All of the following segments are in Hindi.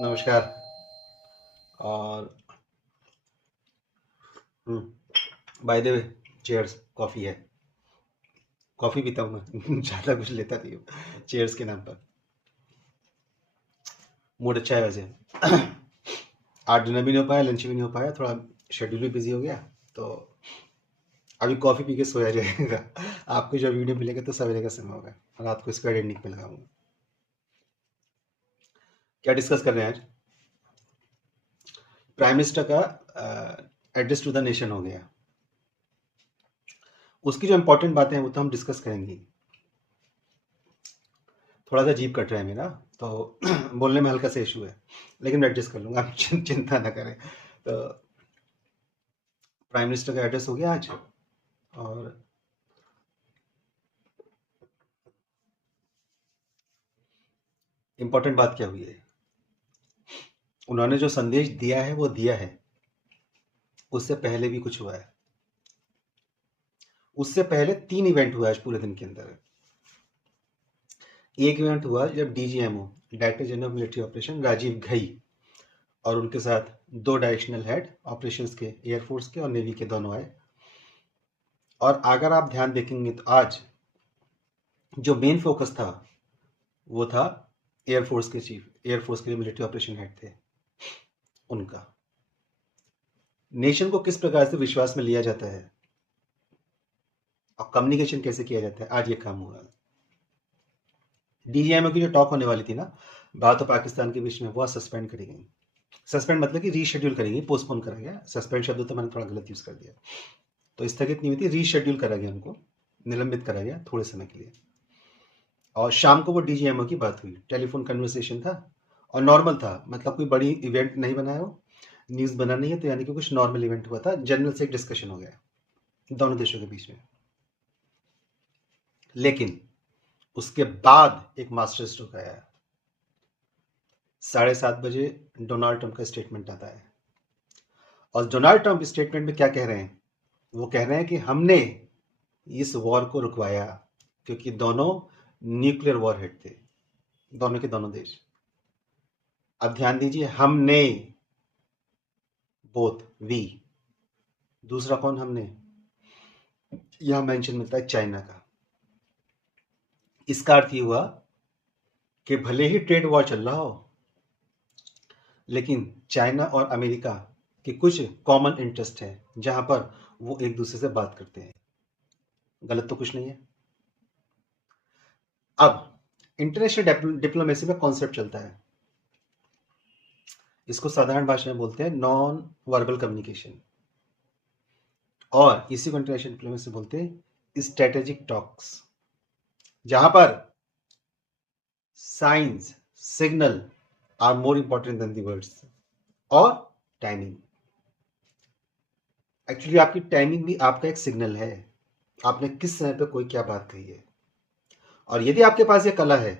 नमस्कार। और by the way, chairs. Coffee है। कॉफ़ी पीता हूँ मैं ज़्यादा कुछ लेता नहीं हूँ चेयर्स के नाम पर। मूड अच्छा है वैसे। आज डिनर भी नहीं हो पाया, लंच भी नहीं हो पाया, थोड़ा शेड्यूल भी बिजी हो गया। तो अभी कॉफ़ी पी के सोया जाएगा। आपको जब वीडियो मिलेगा तो सवेरे का समय होगा। रात को इसको एडिटिंग पे लगाऊंगा। क्या डिस्कस कर रहे हैं आज? प्राइम मिनिस्टर का एड्रेस टू द नेशन हो गया। उसकी जो इंपॉर्टेंट बातें हैं वो तो हम डिस्कस करेंगे। थोड़ा सा जीभ कट रहा है मेरा, तो बोलने में हल्का सा इशू है, लेकिन मैं एडजस्ट कर लूँगा। आप चिंता ना करें। तो प्राइम मिनिस्टर का एड्रेस हो गया आज। और इम्पोर्टेंट बात क्या हुई है? उन्होंने जो संदेश दिया है वो दिया है। उससे पहले भी कुछ हुआ है। उससे पहले 3 इवेंट हुआ आज पूरे दिन के अंदर। एक इवेंट हुआ जब DGMO, director general of military operation, Rajiv Ghai और उनके साथ 2 डायरेक्शनल हेड ऑपरेशंस के, एयरफोर्स के और नेवी के, दोनों आए। और अगर आप ध्यान देखेंगे तो आज जो मेन फोकस था वो था एयरफोर्स के चीफ, एयरफोर्स के जो मिलिट्री ऑपरेशन हेड थे उनका। नेशन को किस प्रकार से विश्वास में लिया जाता है और कम्युनिकेशन कैसे किया जाता है, आज ये काम हुआ। डीजीएमओ की जो टॉक होने वाली थी ना भारत और पाकिस्तान के बीच में, वो सस्पेंड करी गई। सस्पेंड मतलब कि रीशेड्यूल करेंगे, पोस्टपोन करा गया। सस्पेंड शब्द तो मैंने थोड़ा गलत यूज कर दिया। तो स्थगित नहीं हुई थी, रीशेड्यूल करा गया, उनको निलंबित करा गया थोड़े समय के लिए। और शाम को वो डीजीएमओ की बात हुई, टेलीफोन कन्वर्सेशन था और नॉर्मल था, मतलब कोई बड़ी इवेंट नहीं बनाया हो, न्यूज़ बना नहीं है, तो यानी कि कुछ नॉर्मल इवेंट हुआ था। जनरल से एक डिस्कशन हो गया दोनों देशों के बीच में। लेकिन उसके बाद एक मास्टर स्ट्रोक आया। 7:30 बजे डोनाल्ड ट्रंप का स्टेटमेंट आता है। और डोनाल्ड ट्रंप स्टेटमेंट में क्या कह रहे हैं? वो कह रहे हैं कि हमने इस वॉर को रुकवाया, क्योंकि दोनों न्यूक्लियर वॉरहेड थे, दोनों के दोनों देश। अब ध्यान दीजिए, हमने, बोथ, वी। दूसरा कौन हमने? यहां मेंशन मिलता है चाइना का। इसका अर्थ ये हुआ कि भले ही ट्रेड वॉर चल रहा हो, लेकिन चाइना और अमेरिका के कुछ कॉमन इंटरेस्ट है जहां पर वो एक दूसरे से बात करते हैं। गलत तो कुछ नहीं है। अब इंटरनेशनल डिप्लोमेसी में कॉन्सेप्ट चलता है, इसको साधारण भाषा में बोलते हैं नॉन वर्बल कम्युनिकेशन, और इसी को इंटरनेशनल डिप्लोमेसी बोलते हैं स्ट्रेटेजिक टॉक्स, जहां पर science, signal are more important than the words. और टाइमिंग, एक्चुअली आपकी टाइमिंग भी आपका एक सिग्नल है, आपने किस समय पे कोई क्या बात कही है। और यदि आपके पास ये कला है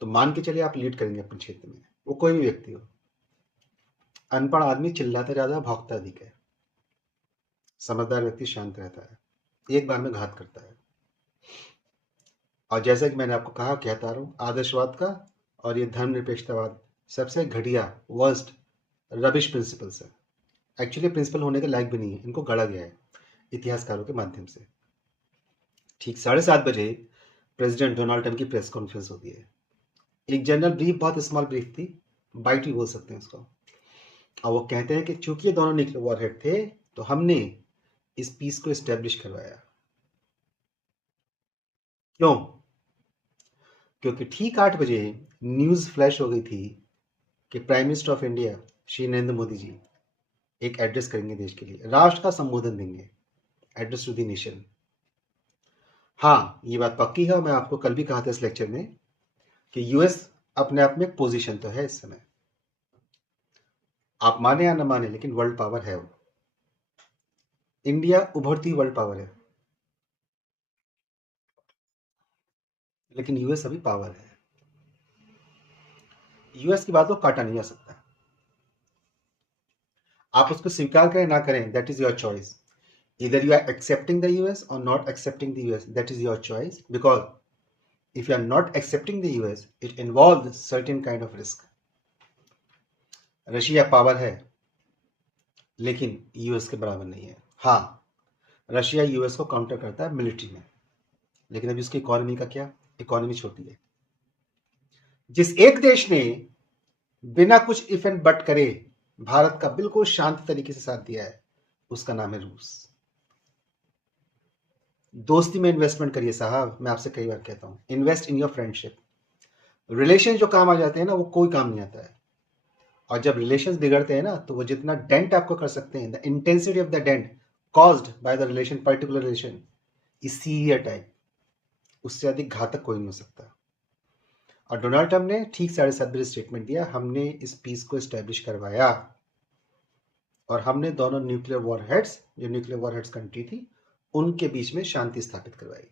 तो मान के चलिए आप लीड करेंगे अपने क्षेत्र में, वो कोई भी व्यक्ति हो। अनपढ़ आदमी चिल्लाता ज्यादा, भौंकता अधिक है। समझदार व्यक्ति शांत रहता है, एक बार में घात करता है। और जैसा कि मैंने आपको कहा, कहता रहा हूं, आदर्शवाद का और ये धर्मनिरपेक्षतावाद सबसे घटिया, वर्स्ट, रबिश प्रिंसिपल्स है। एक्चुअली प्रिंसिपल होने के लायक भी नहीं है, इनको गढ़ा गया है इतिहासकारों के माध्यम से। ठीक 7:30 बजे प्रेसिडेंट डोनाल्ड ट्रंप की प्रेस कॉन्फ्रेंस होती है। एक जनरल ब्रीफ, बहुत स्मॉल ब्रीफ थी, बाइट भी बोल सकते हैं उसको। और वो कहते हैं कि चूंकि ये दोनों न्यूक्लियर वॉरहेड थे तो हमने इस पीस को एस्टेब्लिश करवाया। क्यों? क्योंकि ठीक 8 बजे न्यूज फ्लैश हो गई थी कि prime minister of India Shri Narendra Modi ji एक एड्रेस करेंगे देश के लिए, राष्ट्र का संबोधन देंगे, एड्रेस टू द नेशन। हाँ, ये बात पक्की है और मैं आपको कल भी कहा था इस लेक्चर में कि यूएस अपने आप में एक पोजीशन तो है इस समय, आप माने या न माने, लेकिन वर्ल्ड पावर है वो। इंडिया उभरती वर्ल्ड पावर है, लेकिन यूएस अभी पावर है। यूएस की बात को काटा नहीं जा सकता। आप उसको स्वीकार करें ना करें, that is your choice. Either you are accepting the US or not accepting the US, that is your choice, because if you are not accepting the US, it involves certain kind of risk. Russia power है लेकिन यूएस के बराबर नहीं है। हाँ, रशिया यूएस को काउंटर करता है मिलिट्री में, लेकिन अभी उसकी इकोनॉमी का क्या? इकोनॉमी छोटी है। जिस एक देश ने बिना कुछ इफ एंड बट करे भारत का बिल्कुल शांत तरीके से साथ दिया है, उसका नाम है रूस। दोस्ती में इन्वेस्टमेंट करिए साहब, मैं आपसे कई बार कहता हूं, invest in your friendship. Relation जो काम आ जाते हैं ना, वो कोई काम नहीं आता है। और जब रिलेशन बिगड़ते हैं ना, तो वो जितना डेंट आपको कर सकते हैं, the intensity of the dent caused by the relation, particular relation is severe type, उससे अधिक घातक कोई नहीं हो सकता। और डोनाल्ड ट्रंप ने ठीक 7.5 बजे स्टेटमेंट दिया, हमने इस पीस को एस्टेब्लिश करवाया और हमने दोनों न्यूक्लियर वॉरहेड्स, जो न्यूक्लियर वॉरहेड्स कंट्री थी, उनके बीच में शांति स्थापित करवाई।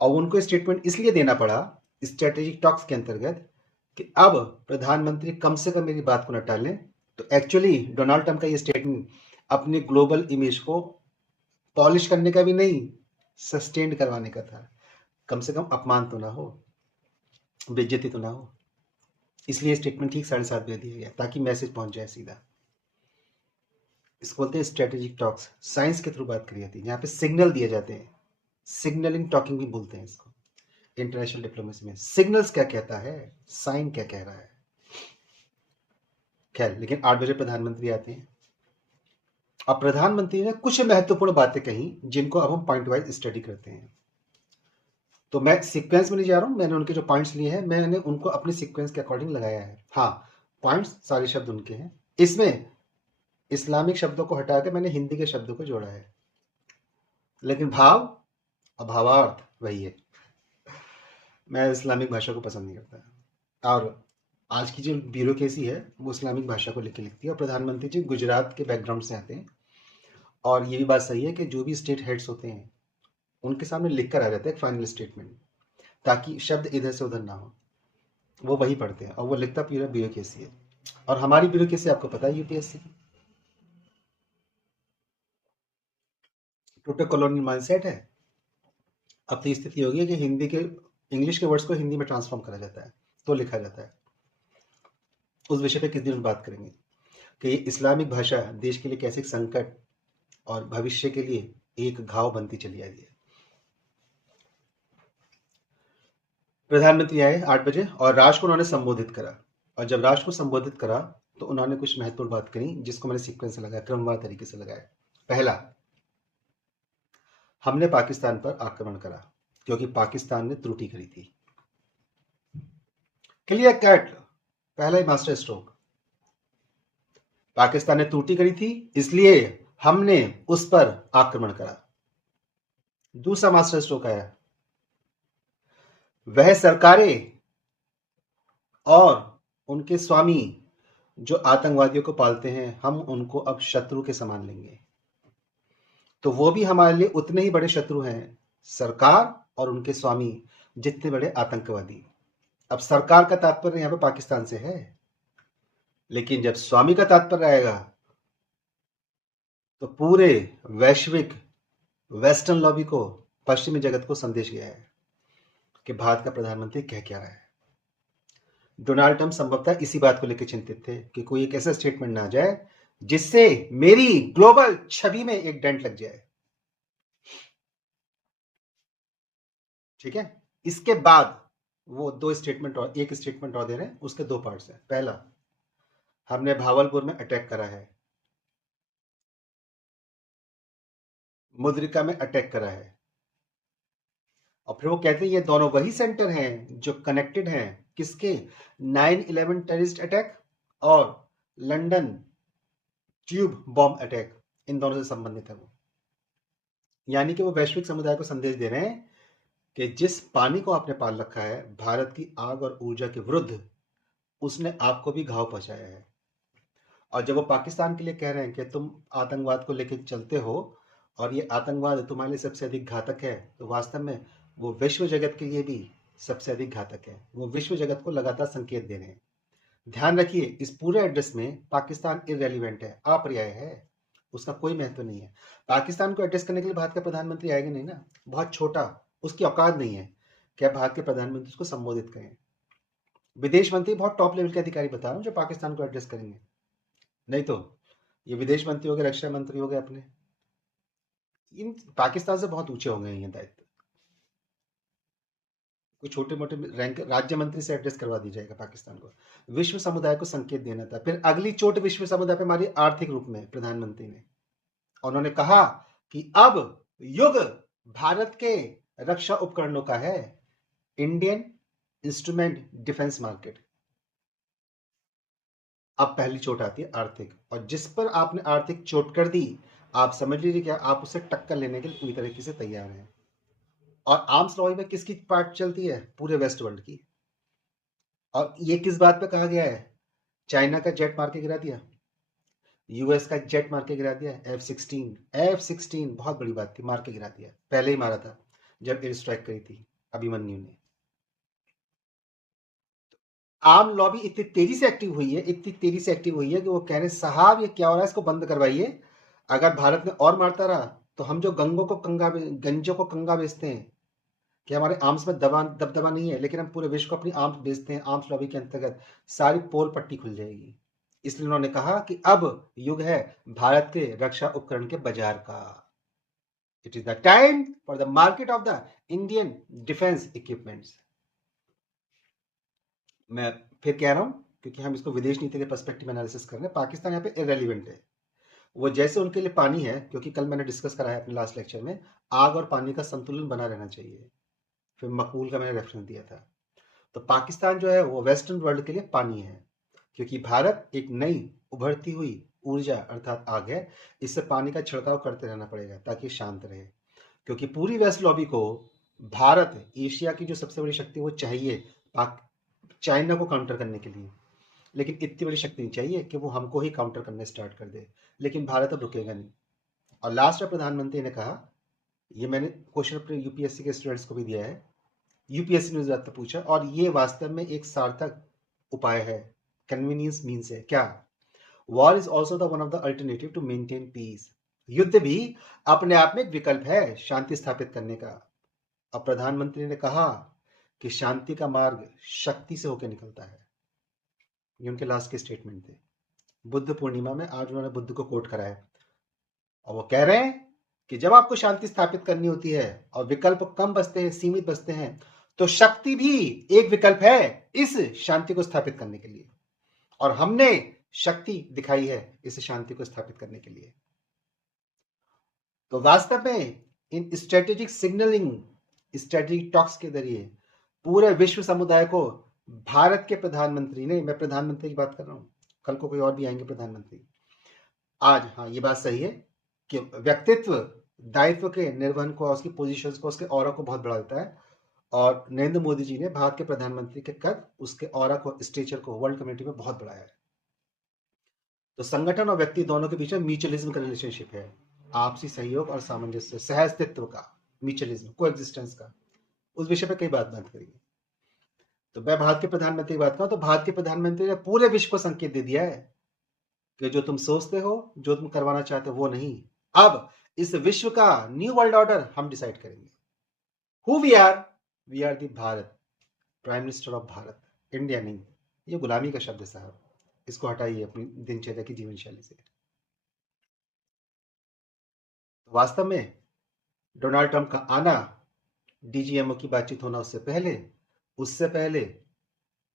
और उनको स्टेटमेंट इसलिए देना पड़ा स्ट्रेटेजिक टॉक्स के अंतर्गत कि अब प्रधानमंत्री कम से कम मेरी बात को न टालें। तो एक्चुअली डोनाल्ड ट्रंप का ये स्टेटमेंट अपनी ग्लोबल इमेज को पॉलिश करने का भी नहीं, सस्टेन करवाने का था। कम से कम अपमान तो ना हो, बेइज्जती तो ना हो, इसलिए स्टेटमेंट ठीक 7:30 बजे दिया गया ताकि मैसेज पहुंच जाए सीधा। इसको बोलते हैं स्ट्रेटेजिक टॉक्स, साइंस के थ्रू बात करी जाती है, यहाँ पे सिग्नल दिए जाते हैं, सिग्नलिंग टॉकिंग भी बोलते हैं इसको इंटरनेशनल डिप्लोमेसी में। सिग्नल्स क्या कहता है, साइन क्या कह रहा है। खैर, लेकिन 8 बजे प्रधानमंत्री आते हैं। अब प्रधानमंत्री ने कुछ महत्वपूर्ण बातें कही जिनको अब हम पॉइंट वाइज स्टडी करते हैं। तो मैं सीक्वेंस में नहीं जा रहा हूं, मैंने उनके जो पॉइंट्स लिए हैं मैंने उनको अपने सीक्वेंस के अकॉर्डिंग लगाया है। हाँ, पॉइंट्स सारे शब्द उनके हैं, इसमें इस्लामिक शब्दों को हटा के मैंने हिंदी के शब्दों को जोड़ा है, लेकिन भाव और भावार्थ वही है। मैं इस्लामिक भाषा को पसंद नहीं करता, और आज की जो ब्यूरोक्रेसी है वो इस्लामिक भाषा को लेकर लिखती है। और प्रधानमंत्री जी गुजरात के बैकग्राउंड से आते हैं, और ये भी बात सही है कि जो भी स्टेट हेड्स होते हैं उनके सामने लिख कर आ जाता है एक फाइनल स्टेटमेंट, ताकि शब्द इधर से उधर ना हो, वो वही पढ़ते हैं और वो लिखता पूरा ब्यूरोक्रेसी है। और हमारी ब्यूरोक्रेसी आपको पता है यूपीएससी की, टोटल कॉलोनियल माइंडसेट है। अब तो स्थिति होगी कि हिंदी के, इंग्लिश के वर्ड्स को हिंदी में ट्रांसफॉर्म करा जाता है तो लिखा जाता है। उस विषय पे किस दिन बात करेंगे कि ये इस्लामिक भाषा देश के लिए कैसे संकट और भविष्य के लिए एक घाव बनती चली आ रही है। प्रधानमंत्री आए 8 बजे और राष्ट्र को उन्होंने संबोधित करा, और जब राष्ट्र को संबोधित करा तो उन्होंने कुछ महत्वपूर्ण बात करी जिसको मैंने सीक्वेंस से लगाया, क्रमवार तरीके से लगाया। पहला, हमने पाकिस्तान पर आक्रमण करा क्योंकि पाकिस्तान ने त्रुटि करी थी। क्लियर कट, पहला ही मास्टर स्ट्रोक। पाकिस्तान ने त्रुटि करी थी इसलिए हमने उस पर आक्रमण करा। दूसरा मास्टर स्ट्रोक आया, वह सरकारें और उनके स्वामी जो आतंकवादियों को पालते हैं, हम उनको अब शत्रु के समान लेंगे। तो वो भी हमारे लिए उतने ही बड़े शत्रु हैं, सरकार और उनके स्वामी, जितने बड़े आतंकवादी। अब सरकार का तात्पर्य यहां पे पाकिस्तान से है, लेकिन जब स्वामी का तात्पर्य आएगा तो पूरे वैश्विक वेस्टर्न लॉबी को, पश्चिमी जगत को संदेश गया है कि भारत का प्रधानमंत्री कह क्या रहा है। डोनाल्ड ट्रंप संभवतः इसी बात को लेकर चिंतित थे कि कोई एक ऐसा स्टेटमेंट ना आ जाए जिससे मेरी ग्लोबल छवि में एक डेंट लग जाए। ठीक है, इसके बाद वो दो स्टेटमेंट और एक स्टेटमेंट और दे रहे हैं, उसके दो पार्ट्स हैं। पहला, हमने भावलपुर में अटैक करा है, मुद्रिका में अटैक करा है, और फिर वो कहते हैं ये दोनों वही सेंटर हैं जो कनेक्टेड हैं किसके, 9/11 टेररिस्ट अटैक और लंदन ट्यूब बॉम्ब अटैक, इन दोनों से संबंधित है वो। यानी कि वो वैश्विक समुदाय को संदेश दे रहे हैं कि जिस पानी को आपने पाल रखा है भारत की आग और ऊर्जा के विरुद्ध, उसने आपको भी घाव पहुंचाया है। और जब वो पाकिस्तान के लिए कह रहे हैं कि तुम आतंकवाद को लेकर चलते हो और ये आतंकवाद तुम्हारे लिए सबसे अधिक घातक है, तो वास्तव में वो विश्व जगत के लिए भी सबसे अधिक घातक है। वो विश्व जगत को लगातार संकेत दे रहे हैं। ध्यान रखिए, इस पूरे एड्रेस में पाकिस्तान इररेलेवेंट है, अपर्याय है, उसका कोई महत्व नहीं है। पाकिस्तान को एड्रेस करने के लिए भारत का प्रधानमंत्री आएगा नहीं ना, बहुत छोटा, उसकी औकात नहीं है कि आप भारत के प्रधानमंत्री को संबोधित करें। विदेश मंत्री बहुत टॉप लेवल के अधिकारी बता रहा हूँ जो पाकिस्तान को एड्रेस करेंगे, नहीं तो ये विदेश मंत्री हो गए, रक्षा मंत्री हो गए अपने, इन पाकिस्तान से बहुत ऊंचे हो गए हैं ये दायित्व। कोई छोटे मोटे रैंक राज्य मंत्री से एड्रेस करवा दी जाएगा पाकिस्तान को। विश्व समुदाय को संकेत देना था। फिर अगली चोट विश्व समुदाय पे मारी आर्थिक रूप में प्रधानमंत्री ने। उन्होंने कहा कि अब युग भारत के रक्षा उपकरणों का है, इंडियन इंस्ट्रूमेंट डिफेंस मार्केट। अब पहली चोट आती है आर्थिक, और जिस पर आपने आर्थिक चोट कर दी, आप समझ लीजिए क्या आप उससे टक्कर लेने के लिए पूरी तरीके से तैयार हैं। और आर्म्स लॉबी में किसकी पार्ट चलती है? पूरे वेस्ट वर्ल्ड की। और ये किस बात पे कहा गया है? चाइना का जेट मार के गिरा दिया, यूएस का जेट मार के गिरा दिया, F-16 बहुत बड़ी बात थी, मार के गिरा दिया। पहले ही मारा था जब एयर स्ट्राइक करी थी अभिमन्यु ने। आम लॉबी इतनी तेजी से एक्टिव हुई है, इतनी तेजी से एक्टिव हुई है कि वो कह रहे हैं साहब ये क्या हो रहा है, इसको बंद करवाइए। अगर भारत में और मारता रहा तो हम जो गंजों को कंगा बेचते हैं कि हमारे आर्म्स में दबदबा नहीं है, लेकिन हम पूरे विश्व को अपनी आर्म्स बेचते हैं, आर्म्स लॉबी के अंतर्गत सारी पोल पट्टी खुल जाएगी। इसलिए उन्होंने कहा कि अब युग है भारत के रक्षा उपकरण के बाजार का। It is the time for the market of the Indian defence equipments. मैं फिर कह रहा हूं क्योंकि हम इसको विदेश नीति के पर्सपेक्टिव एनालिसिस कर रहे हैं, पाकिस्तान यहाँ पे इरेलीवेंट है। वो जैसे उनके लिए पानी है, क्योंकि कल मैंने डिस्कस करा है अपने लास्ट लेक्चर में, आग और पानी का संतुलन बना रहना चाहिए। फिर मकबूल का मैंने रेफरेंस दिया था। तो पाकिस्तान जो है वो वेस्टर्न वर्ल्ड के लिए पानी है, क्योंकि भारत एक नई उभरती हुई ऊर्जा अर्थात आग है। इससे पानी का छिड़काव करते रहना पड़ेगा ताकि शांत रहे, क्योंकि पूरी वेस्ट लॉबी को भारत एशिया की जो सबसे बड़ी शक्ति वो चाहिए चाइना को काउंटर करने के लिए, लेकिन इतनी बड़ी शक्ति नहीं चाहिए कि वो हमको ही काउंटर करने स्टार्ट कर दे। लेकिन भारत अब रुकेगा नहीं। और लास्ट में प्रधानमंत्री ने कहा, ये मैंने क्वेश्चन अपने यूपीएससी के स्टूडेंट्स को भी दिया है, यूपीएससी ने इस पूछा, और ये वास्तव में एक सार्थक उपाय है, कन्वीनियंस मीन्स है क्या? War is also the one of the alternative to maintain peace. युद्ध भी अपने आप में एक विकल्प है शांति स्थापित करने का। अब प्रधानमंत्री ने कहा कि शांति का मार्ग शक्ति से होकर निकलता है। ये उनके लास्ट के स्टेटमेंट थे बुद्ध पूर्णिमा में। आज उन्होंने बुद्ध को कोट करा है, और वो कह रहे हैं कि जब आपको शांति स्थापित करनी होती है और विकल्प कम बचते हैं, सीमित बचते हैं, तो शक्ति भी एक विकल्प है इस शांति को स्थापित करने के लिए। और हमने शक्ति दिखाई है इस शांति को स्थापित करने के लिए। तो वास्तव में इन स्ट्रेटेजिक सिग्नलिंग, स्ट्रेटेजिक टॉक्स के जरिए पूरे विश्व समुदाय को भारत के प्रधानमंत्री ने, मैं प्रधानमंत्री की बात कर रहा हूं, कल को कोई और भी आएंगे प्रधानमंत्री, आज हाँ ये बात सही है कि व्यक्तित्व दायित्व के निर्वहन को, उसकी पोजीशंस को, उसके ऑरा को बहुत बढ़ा देता है। और नरेंद्र मोदी जी ने भारत के प्रधानमंत्री के कद, उसके ऑरा को, स्टेचर को वर्ल्ड कम्युनिटी में बहुत बढ़ाया है। तो संगठन और व्यक्ति दोनों के बीच में म्यूचुअलिज्म का रिलेशनशिप है, आपसी सहयोग और सामंजस्य, सहअस्तित्व का, म्यूचुअलिज्म, कोएग्जिस्टेंस का। उस विषय पर कई बात करेंगे। तो मैं भारत के प्रधानमंत्री की बात करूं तो भारत के प्रधानमंत्री ने पूरे विश्व को संकेत दे दिया है कि जो तुम सोचते हो, जो तुम करवाना चाहते हो वो नहीं, अब इस विश्व का न्यू वर्ल्ड ऑर्डर हम डिसाइड करेंगे। Who we are the Bharat, prime minister of Bharat, India नहीं। ये गुलामी का शब्द है साहब, इसको हटाइए अपनी दिनचर्या की जीवन शैली से। तो वास्तव में डोनाल्ड ट्रंप का आना, डीजीएमओ की बातचीत होना उससे पहले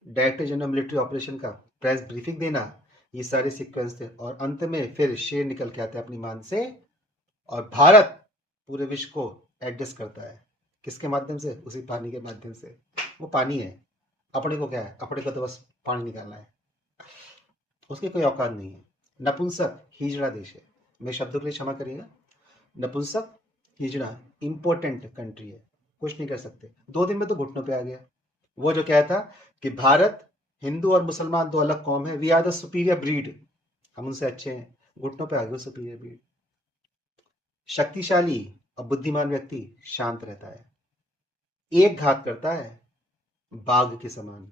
डायरेक्टर जनरल मिलिट्री ऑपरेशन का प्रेस ब्रीफिंग देना, ये सारे सीक्वेंस थे। और अंत में फिर शेर निकल के आता है अपनी मान से, और भारत पूरे विश्व को एड्रेस करता है। किसके माध्यम से? उसी पानी के माध्यम से। वो पानी है, अपने को क्या है, अपने को तो बस पानी निकालना है, उसकी कोई औकात नहीं है। नपुंसक हिजड़ा देश है, मैं शब्दों के लिए क्षमा करिएगा, नपुंसक हिजड़ा इंपॉर्टेंट कंट्री है, कुछ नहीं कर सकते। 2 दिन में तो घुटनों पे आ गया। वो जो कहता कि भारत, हिंदू और मुसलमान 2 अलग कौम है, we are the superior breed, हम उनसे अच्छे हैं, घुटनों पे आ गए सुपीरियर ब्रीड। शक्तिशाली और बुद्धिमान व्यक्ति शांत रहता है, एक घात करता है बाघ के समान।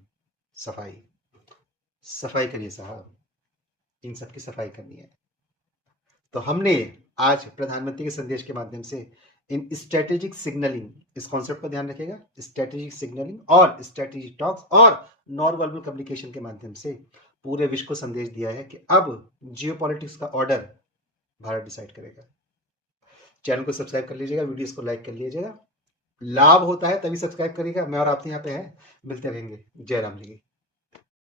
सफाई करिए साहब, इन सबकी सफाई करनी है। तो हमने आज प्रधानमंत्री के संदेश के माध्यम से इन स्ट्रेटेजिक सिग्नलिंग, इस कॉन्सेप्ट पर ध्यान रखिएगा, स्ट्रेटेजिक सिग्नलिंग और स्ट्रेटेजिक टॉक्स और नॉन वर्बल कम्युनिकेशन के माध्यम से पूरे विश्व को संदेश दिया है कि अब जियोपॉलिटिक्स का ऑर्डर भारत डिसाइड करेगा। चैनल को सब्सक्राइब कर लीजिएगा, वीडियोस को लाइक कर लीजिएगा। लाभ होता है तभी सब्सक्राइब करिएगा। मैं और आप यहाँ पे हैं, मिलते रहेंगे। जय राम जी की।